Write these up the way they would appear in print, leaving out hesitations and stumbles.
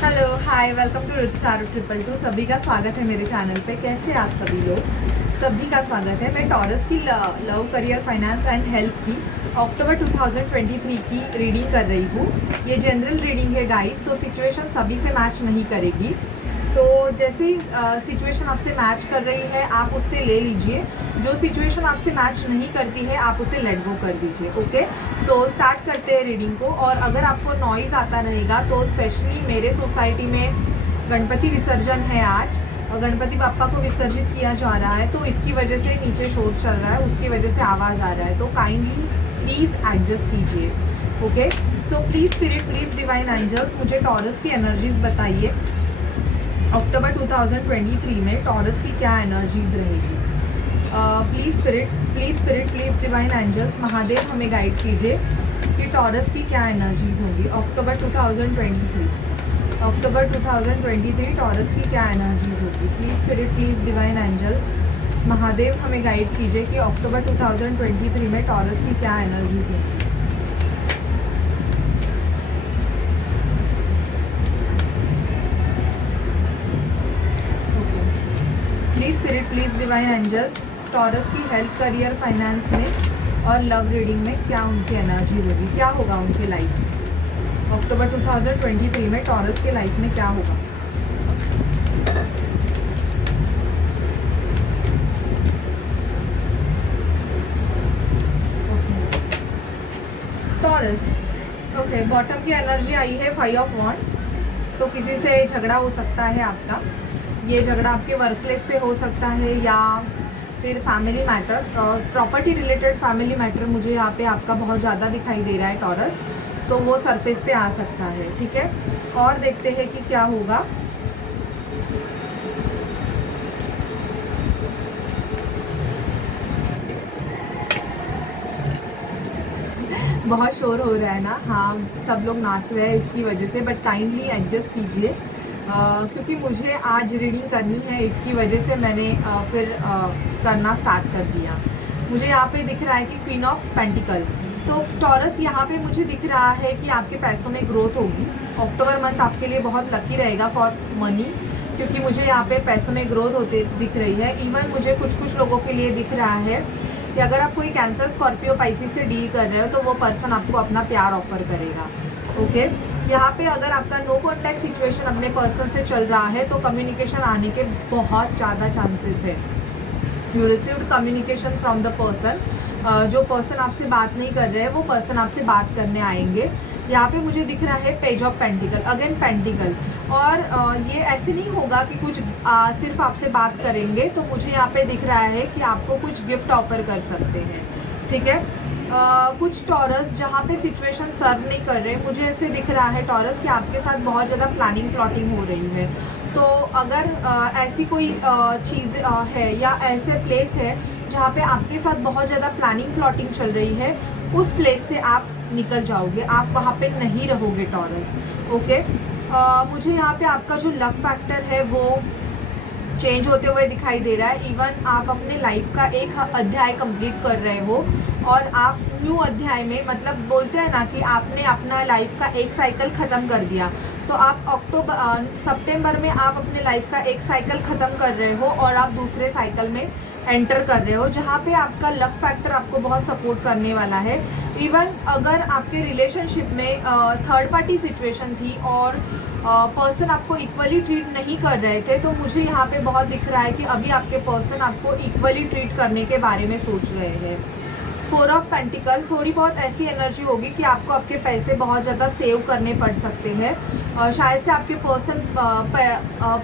Hello hi welcome to रुतसारू 222। सभी का स्वागत है मेरे चैनल पे। कैसे आप सभी लोग? सभी का स्वागत है। मैं टॉरस की love career finance and health की अक्टूबर 2023 की रीडिंग कर रही हूँ। ये जनरल रीडिंग है गाइस, तो सिचुएशन सभी से मैच नहीं करेगी। तो जैसे ही सिचुएशन आपसे मैच कर रही है आप उससे ले लीजिए, जो सिचुएशन आपसे मैच नहीं करती है आप उसे लेट गो कर दीजिए। ओके, सो स्टार्ट करते हैं रीडिंग को। और अगर आपको नॉइज़ आता रहेगा तो स्पेशली मेरे सोसाइटी में गणपति विसर्जन है आज, और गणपति बाप्पा को विसर्जित किया जा रहा है, तो इसकी वजह से नीचे शोर चल रहा है, उसकी वजह से आवाज़ आ रहा है, तो काइंडली प्लीज़ एडजस्ट कीजिए। Okay, so please spirit, please divine angels, मुझे टॉरस की एनर्जीज बताइए अक्टूबर 2023 में टॉरस की क्या एनर्जीज रहेगी। Please spirit, please divine angels, Mahadev हमें गाइड कीजिए कि टॉरस की क्या एनर्जीज होंगी अक्टूबर 2023। अक्टूबर 2023 टॉरस की क्या एनर्जीज होगी। Please spirit, please divine angels, Mahadev हमें गाइड कीजिए कि अक्टूबर 2023 में टॉरस की क्या एनर्जीज होगी। Please spirit, please divine angels, Taurus की हेल्थ, करियर, फाइनेंस में और लव रीडिंग में क्या उनकी एनर्जी होगी, क्या होगा उनके लाइफ में अक्टूबर 2023 में टॉरस के लाइफ में क्या होगा। टॉरस, ओके, बॉटम की एनर्जी आई है 5 ऑफ वॉन्ड्स। तो किसी से झगड़ा हो सकता है आपका, ये झगड़ा आपके वर्क प्लेस पे हो सकता है या फिर family matter, property related family matter मुझे यहाँ पे आपका बहुत ज़्यादा दिखाई दे रहा है टॉरस, तो वो सरफेस पे आ सकता है। ठीक है, और देखते हैं कि क्या होगा। बहुत शोर हो रहा है ना? हाँ, सब लोग नाच रहे हैं इसकी वजह से, बट काइंडली एडजस्ट कीजिए क्योंकि मुझे आज रीडिंग करनी है, इसकी वजह से मैंने फिर करना स्टार्ट कर दिया। मुझे यहाँ पे दिख रहा है कि क्वीन ऑफ पेंटिकल, तो टॉरस यहाँ पे मुझे दिख रहा है कि आपके पैसों में ग्रोथ होगी। अक्टूबर मंथ आपके लिए बहुत लकी रहेगा फॉर मनी, क्योंकि मुझे यहाँ पे पैसों में ग्रोथ होते दिख रही है। इवन मुझे कुछ लोगों के लिए दिख रहा है कि अगर आप कोई कैंसर, स्कॉर्पियो, पाइसिस से डील कर रहे हो तो वो पर्सन आपको अपना प्यार ऑफर करेगा। ओके, यहाँ पे अगर आपका नो कॉन्टैक्ट सिचुएशन अपने पर्सन से चल रहा है तो कम्युनिकेशन आने के बहुत ज़्यादा चांसेस है। You received communication from the person, जो पर्सन आपसे बात नहीं कर रहे हैं वो पर्सन आपसे बात करने आएंगे। यहाँ पे मुझे दिख रहा है page of pentacle, again pentacle, और ये ऐसे नहीं होगा कि कुछ सिर्फ आपसे बात करेंगे, तो मुझे यहाँ पे दिख रहा है कि आपको कुछ गिफ्ट ऑफर कर सकते हैं। ठीक है, कुछ टॉरस जहाँ पे सिचुएशन सर्व नहीं कर रहे, मुझे ऐसे दिख रहा है टॉरस कि आपके साथ बहुत ज़्यादा प्लानिंग प्लॉटिंग हो रही है। तो अगर ऐसी कोई चीज़ है या ऐसे प्लेस है जहाँ पे आपके साथ बहुत ज़्यादा प्लानिंग प्लॉटिंग चल रही है, उस प्लेस से आप निकल जाओगे, आप वहाँ पे नहीं रहोगे टॉरस। ओके, मुझे यहाँ पे आपका जो लक फैक्टर है वो चेंज होते हुए दिखाई दे रहा है। इवन आप अपने लाइफ का एक अध्याय कंप्लीट कर रहे हो और आप न्यू अध्याय में, मतलब बोलते हैं ना कि आपने अपना लाइफ का एक साइकिल ख़त्म कर दिया, तो आप सितंबर में आप अपने लाइफ का एक साइकिल ख़त्म कर रहे हो और आप दूसरे साइकिल में एंटर कर रहे हो, जहाँ पे आपका लक फैक्टर आपको बहुत सपोर्ट करने वाला है। इवन अगर आपके रिलेशनशिप में थर्ड पार्टी सिचुएशन थी और पर्सन आपको इक्वली ट्रीट नहीं कर रहे थे, तो मुझे यहाँ पे बहुत दिख रहा है कि अभी आपके पर्सन आपको इक्वली ट्रीट करने के बारे में सोच रहे हैं। 4 ऑफ पेंटिकल, थोड़ी बहुत ऐसी एनर्जी होगी कि आपको आपके पैसे बहुत ज़्यादा सेव करने पड़ सकते हैं। शायद से आपके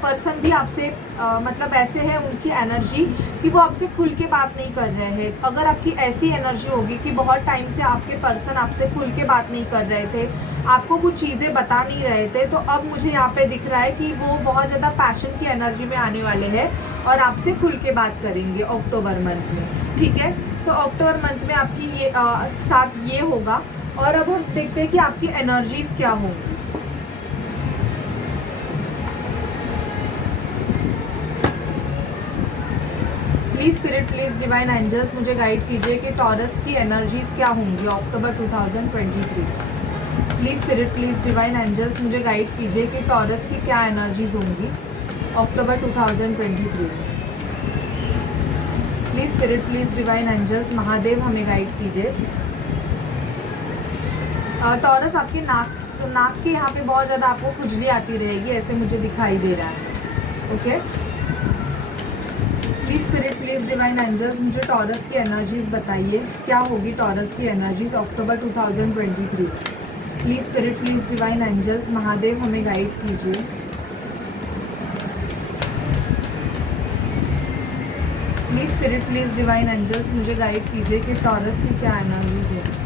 पर्सन भी आपसे मतलब ऐसे है उनकी एनर्जी कि वो आपसे खुल के बात नहीं कर रहे हैं। अगर आपकी ऐसी एनर्जी होगी कि बहुत टाइम से आपके पर्सन आपसे खुल के बात नहीं कर रहे थे, आपको कुछ चीज़ें बता नहीं रहे थे, तो अब मुझे यहाँ पे दिख रहा है कि वो बहुत ज़्यादा पैशन की एनर्जी में आने वाले हैं और आपसे खुल के बात करेंगे अक्टूबर मंथ में। ठीक है, तो अक्टूबर मंथ में आपकी ये साथ ये होगा। और अब हम देखते हैं कि आपकी एनर्जीज क्या होंगी। Please spirit, please divine angels, मुझे गाइड कीजिए कि टॉरस की एनर्जीज क्या होंगी अक्टूबर 2023। Please spirit, please divine angels मुझे गाइड कीजिए कि टॉरस की क्या एनर्जीज होंगी अक्टूबर 2023 में। Please spirit, please divine angels Mahadev हमें गाइड कीजिए। टॉरस आपके नाक के यहाँ पे बहुत ज़्यादा आपको खुजली आती रहेगी, ऐसे मुझे दिखाई दे रहा है। Okay, please spirit, please divine angels मुझे टॉरस की एनर्जीज बताइए, क्या होगी टॉरस की एनर्जीज अक्टूबर 2023। Please spirit, please divine angels Mahadev हमें गाइड कीजिए। Please spirit, please divine angels मुझे गाइड कीजिए कि टॉरस की क्या एनर्जीज है।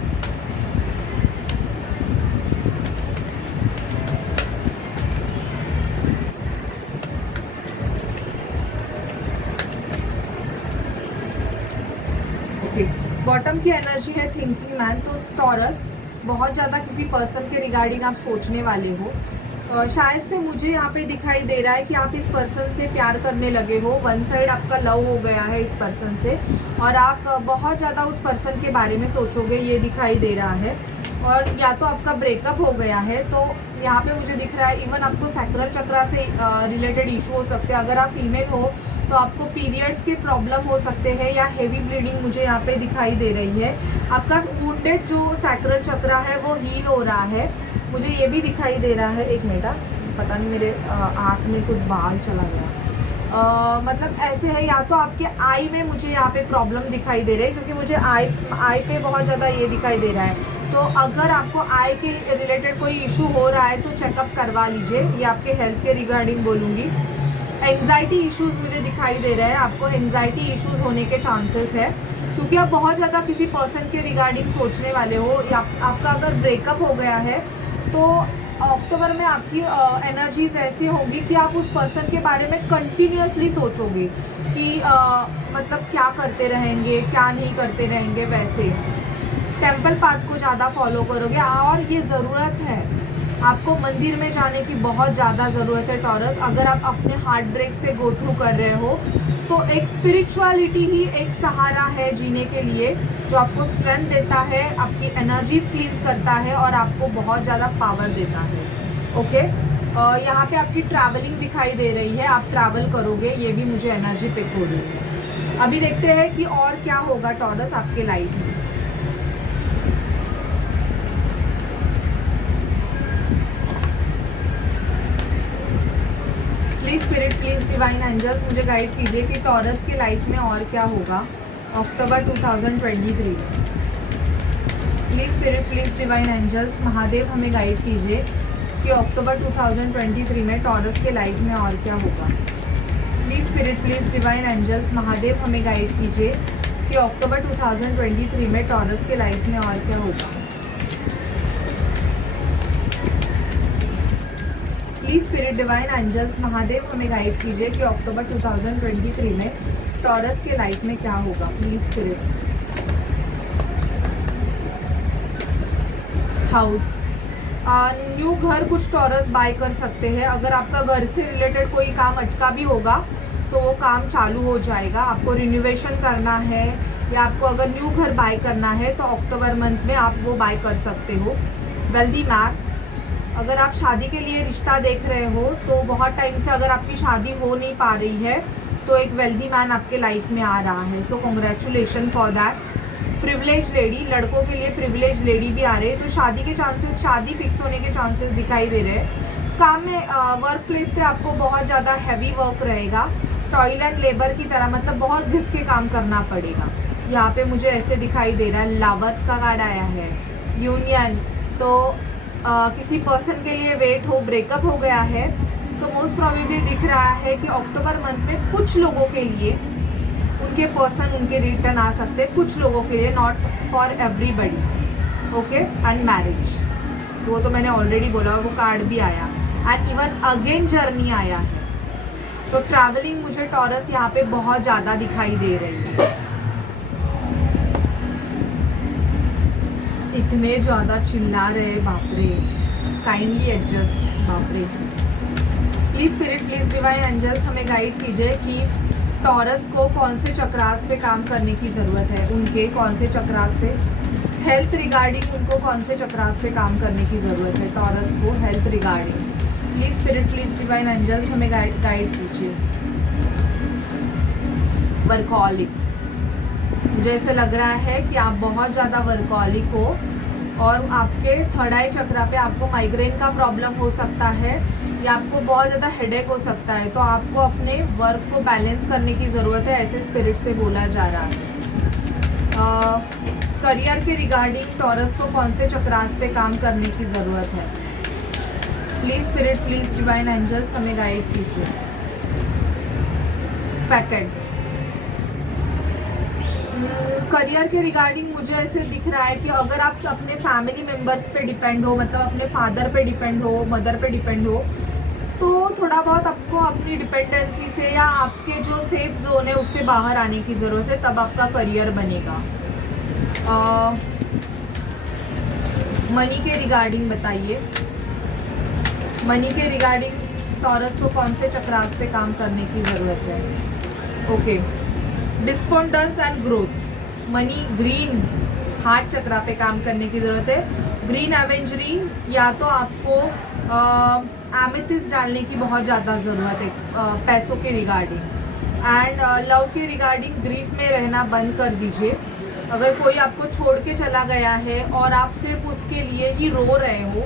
बॉटम की एनर्जी है थिंकिंग मैन। तो टॉरस बहुत ज़्यादा किसी पर्सन के रिगार्डिंग आप सोचने वाले हो। शायद से मुझे यहाँ पे दिखाई दे रहा है कि आप इस पर्सन से प्यार करने लगे हो, वन साइड आपका लव हो गया है इस पर्सन से, और आप बहुत ज़्यादा उस पर्सन के बारे में सोचोगे, ये दिखाई दे रहा है। और या तो आपका ब्रेकअप हो गया है, तो यहाँ पे मुझे दिख रहा है इवन आपको सैक्रल चक्रा से रिलेटेड इशू हो सकते हैं। अगर आप फीमेल हो तो आपको पीरियड्स के प्रॉब्लम हो सकते हैं, या हेवी ब्लीडिंग मुझे यहाँ पे दिखाई दे रही है। आपका वुंडेड जो सैक्रल चक्रा है वो हील हो रहा है, मुझे ये भी दिखाई दे रहा है। एक मिनट, पता नहीं मेरे आँख में कुछ बाल चला गया। मतलब ऐसे है, या तो आपके आई में मुझे यहाँ पे प्रॉब्लम दिखाई दे रही है, क्योंकि मुझे आई पे बहुत ज़्यादा ये दिखाई दे रहा है। तो अगर आपको आई के रिलेटेड कोई इशू हो रहा है तो चेकअप करवा लीजिए, ये आपके हेल्थ के रिगार्डिंग बोलूँगी। एंग्जाइटी इश्यूज़ मुझे दिखाई दे रहे हैं, आपको एंग्जाइटी इश्यूज़ होने के चांसेस है, क्योंकि आप बहुत ज़्यादा किसी पर्सन के रिगार्डिंग सोचने वाले हो। या आपका अगर ब्रेकअप हो गया है तो अक्टूबर में आपकी एनर्जीज ऐसी होंगी कि आप उस पर्सन के बारे में कंटिन्यूसली सोचोगे कि मतलब क्या करते रहेंगे, क्या नहीं करते रहेंगे। वैसे टेम्पल पाथ को ज़्यादा फॉलो करोगे, और ये ज़रूरत है, आपको मंदिर में जाने की बहुत ज़्यादा ज़रूरत है टॉरस। अगर आप अपने हार्ट ब्रेक से गो थ्रू कर रहे हो तो एक स्पिरिचुअलिटी ही एक सहारा है जीने के लिए, जो आपको स्ट्रेंथ देता है, आपकी एनर्जीज क्लीन करता है और आपको बहुत ज़्यादा पावर देता है। ओके, यहाँ पे आपकी ट्रैवलिंग दिखाई दे रही है, आप ट्रैवल करोगे, ये भी मुझे एनर्जी पिक हो रही है। अभी देखते हैं कि और क्या होगा टॉरस आपके लाइफ में। Please spirit, please divine angels मुझे गाइड कीजिए कि टॉरस के लाइफ में और क्या होगा अक्टूबर 2023 में। Please spirit, please divine angels Mahadev हमें गाइड कीजिए कि अक्टूबर 2023 में टॉरस के लाइफ में और क्या होगा। Please spirit, please divine angels Mahadev हमें गाइड कीजिए कि अक्टूबर 2023 में टॉरस के लाइफ में और क्या होगा। Please spirit, divine angels Mahadev हमें गाइड कीजिए कि अक्टूबर 2023 में टॉरस के लाइफ में क्या होगा। Please spirit. हाउस, न्यू घर कुछ टॉरस बाय कर सकते हैं। अगर आपका घर से रिलेटेड कोई काम अटका भी होगा तो वो काम चालू हो जाएगा। आपको रिनोवेशन करना है या आपको अगर न्यू घर बाय करना है तो अक्टूबर मंथ में आप वो बाय कर सकते हो। वेल्दी मैप, अगर आप शादी के लिए रिश्ता देख रहे हो तो बहुत टाइम से अगर आपकी शादी हो नहीं पा रही है तो एक वेल्दी मैन आपके लाइफ में आ रहा है, so congratulation for that. Privilege lady, लड़कों के लिए प्रिविलेज लेडी भी आ रही है, तो शादी के चांसेस, शादी फिक्स होने के चांसेस दिखाई दे रहे हैं। काम में वर्क प्लेस पे आपको बहुत ज़्यादा हैवी वर्क रहेगा, टॉयल एंड लेबर की तरह, मतलब बहुत घिस के काम करना पड़ेगा। यहाँ पे मुझे ऐसे दिखाई दे रहा है, लवर्स का कार्ड आया है, यूनियन, तो किसी पर्सन के लिए वेट हो, ब्रेकअप हो गया है तो मोस्ट प्रोबेबली दिख रहा है कि अक्टूबर मंथ में कुछ लोगों के लिए उनके पर्सन उनके रिटर्न आ सकते हैं, कुछ लोगों के लिए, not for everybody. Okay, and marriage, वो तो मैंने ऑलरेडी बोला, वो कार्ड भी आया, एंड इवन अगेन जर्नी आया है। तो ट्रैवलिंग मुझे टॉरस यहाँ पे बहुत ज़्यादा दिखाई दे रही है। इतने ज़्यादा चिल्ला रहे, बापरे, काइंडली एडजस्ट, बापरे। Please spirit, please divine angels हमें गाइड कीजिए कि टॉरस को कौन से चक्रास पे काम करने की ज़रूरत है, उनके कौन से चक्रास पे हेल्थ रिगार्डिंग उनको कौन से चक्रास पे काम करने की ज़रूरत है टॉरस को? Health regarding please spirit, please divine angels हमें गाइड कीजिए। वर्कॉलिक, मुझे ऐसे लग रहा है कि आप बहुत ज़्यादा वर्कॉलिक हो और आपके थर्ड आई चक्रा पे आपको माइग्रेन का प्रॉब्लम हो सकता है या आपको बहुत ज़्यादा हेडेक हो सकता है। तो आपको अपने वर्क को बैलेंस करने की ज़रूरत है, ऐसे स्पिरिट से बोला जा रहा है। करियर के रिगार्डिंग टॉरस को कौन से चक्रास पे काम करने की ज़रूरत है? Please spirit, please divine angels हमें गाइड कीजिए। फैकेट, करियर के रिगार्डिंग मुझे ऐसे दिख रहा है कि अगर आप अपने फैमिली मेम्बर्स पे डिपेंड हो, मतलब अपने फादर पे डिपेंड हो, मदर पे डिपेंड हो, तो थोड़ा बहुत आपको अपनी डिपेंडेंसी से या आपके जो सेफ जोन है उससे बाहर आने की ज़रूरत है, तब आपका करियर बनेगा। मनी के रिगार्डिंग बताइए, मनी के रिगार्डिंग टॉरस को कौन से चक्रास पे काम करने की ज़रूरत है? Okay, despondence and growth, money green heart chakra पे काम करने की ज़रूरत है। ग्रीन एवेंजरी या तो आपको एमेथिस्ट डालने की बहुत ज़्यादा ज़रूरत है पैसों के रिगार्डिंग। एंड लव के रिगार्डिंग ग्रीफ में रहना बंद कर दीजिए। अगर कोई आपको छोड़ के चला गया है और आप सिर्फ उसके लिए ही रो रहे हो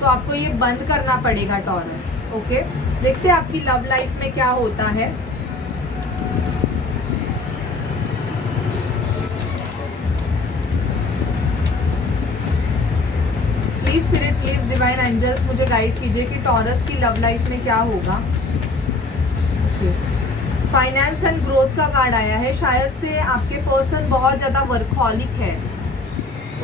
तो आपको ये बंद करना पड़ेगा टॉरस। ओके, देखते हैं आपकी लव लाइफ में क्या होता है। Please spirit, please divine angels मुझे गाइड कीजिए कि टॉरस की लव लाइफ में क्या होगा। फाइनेंस एंड ग्रोथ का कार्ड आया है, शायद से आपके पर्सन बहुत ज़्यादा वर्कहॉलिक है।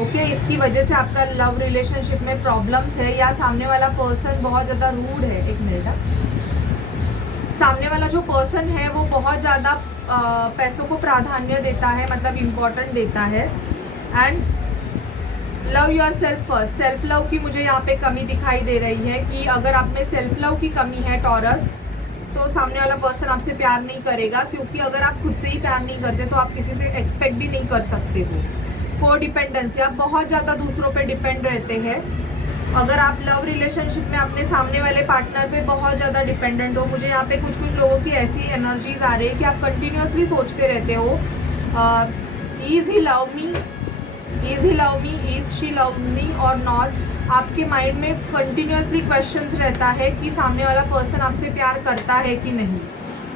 ओके, इसकी वजह से आपका लव रिलेशनशिप में प्रॉब्लम्स है या सामने वाला पर्सन बहुत ज़्यादा रूड है। एक मिनट, सामने वाला जो पर्सन है वो बहुत ज़्यादा पैसों को प्राधान्य देता है, मतलब इम्पोर्टेंट देता है। And love your self first, self love की मुझे यहाँ पे कमी दिखाई दे रही है कि अगर आप में सेल्फ लव की कमी है टॉरस, तो सामने वाला पर्सन आपसे प्यार नहीं करेगा, क्योंकि अगर आप खुद से ही प्यार नहीं करते तो आप किसी से एक्सपेक्ट भी नहीं कर सकते हो। को डिपेंडेंसी, आप बहुत ज़्यादा दूसरों पे डिपेंड रहते हैं। अगर आप लव रिलेशनशिप में अपने सामने वाले पार्टनर पे बहुत ज़्यादा डिपेंडेंट हो, मुझे यहाँ पे कुछ लोगों की ऐसी एनर्जीज आ रही है कि आप कंटिन्यूसली सोचते रहते हो is he love me, is he love me, is she love me और नॉट। आपके माइंड में कंटिन्यूसली क्वेश्चंस रहता है कि सामने वाला पर्सन आपसे प्यार करता है कि नहीं।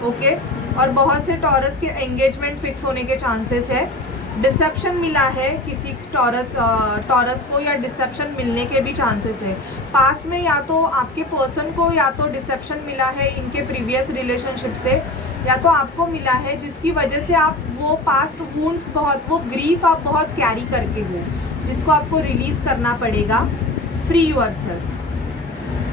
ओके, और बहुत से टॉरस के एंगेजमेंट फिक्स होने के चांसेस है। डिसेप्शन मिला है किसी टॉरस को या डिसेप्शन मिलने के भी चांसेस है। पास्ट में या तो आपके पर्सन को या तो डिसेप्शन मिला है इनके प्रीवियस रिलेशनशिप से, या तो आपको मिला है जिसकी वजह से आप वो पास्ट वुंड्स बहुत, वो ग्रीफ आप बहुत कैरी करके हो, जिसको आपको रिलीज करना पड़ेगा। फ्री योरसेल्फ,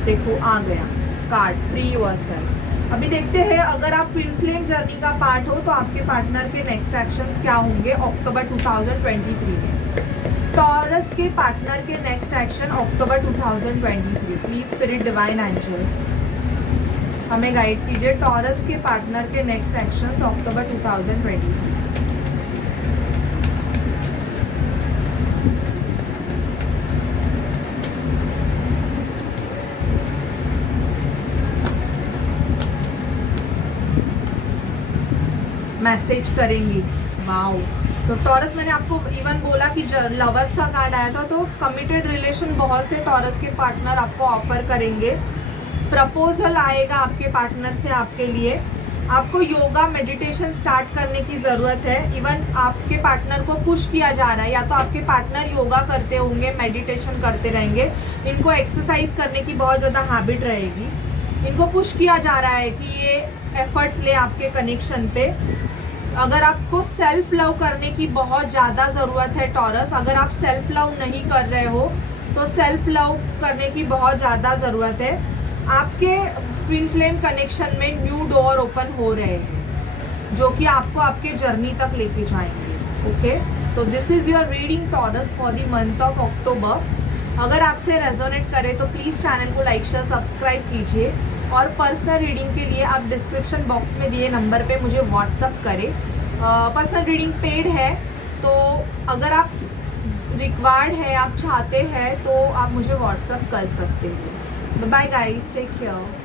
देखो आ गया कार्ड फ्री योरसेल्फ। अभी देखते हैं अगर आप ट्विन फ्लेम जर्नी का पार्ट हो तो आपके पार्टनर के नेक्स्ट एक्शंस क्या होंगे अक्टूबर 2023 में। टॉरस के पार्टनर के नेक्स्ट एक्शन अक्टूबर 2023, प्लीज स्पिरिट डिवाइन एंजल्स हमें गाइड कीजिए। टॉरस के पार्टनर के नेक्स्ट एक्शंस अक्टूबर 2023। मैसेज करेंगी, वाओ। तो टॉरस, मैंने आपको इवन बोला कि लवर्स का कार्ड आया था, तो कमिटेड रिलेशन बहुत से टॉरस के पार्टनर आपको ऑफर करेंगे। प्रपोजल आएगा आपके पार्टनर से आपके लिए। आपको योगा मेडिटेशन स्टार्ट करने की ज़रूरत है। इवन आपके पार्टनर को पुश किया जा रहा है, या तो आपके पार्टनर योगा करते होंगे, मेडिटेशन करते रहेंगे, इनको एक्सरसाइज करने की बहुत ज़्यादा हैबिट रहेगी। इनको पुश किया जा रहा है कि ये एफर्ट्स ले आपके कनेक्शन पे। अगर आपको सेल्फ लव करने की बहुत ज़्यादा ज़रूरत है टॉरस, अगर आप सेल्फ लव नहीं कर रहे हो तो सेल्फ लव करने की बहुत ज़्यादा ज़रूरत है। आपके ट्विन फ्लेम कनेक्शन में न्यू डोर ओपन हो रहे हैं जो कि आपको आपके जर्नी तक लेके जाएंगे। Okay, so this is your reading taurus for the month of October. अगर आपसे रेजोनेट करे तो प्लीज़ चैनल को लाइक शेयर सब्सक्राइब कीजिए, और पर्सनल रीडिंग के लिए आप डिस्क्रिप्शन बॉक्स में दिए नंबर पे मुझे व्हाट्सअप करें। पर्सनल रीडिंग पेड है, तो अगर आप रिक्वायर्ड है, आप चाहते हैं तो आप मुझे व्हाट्सअप कर सकते हो। Bye guys, take care.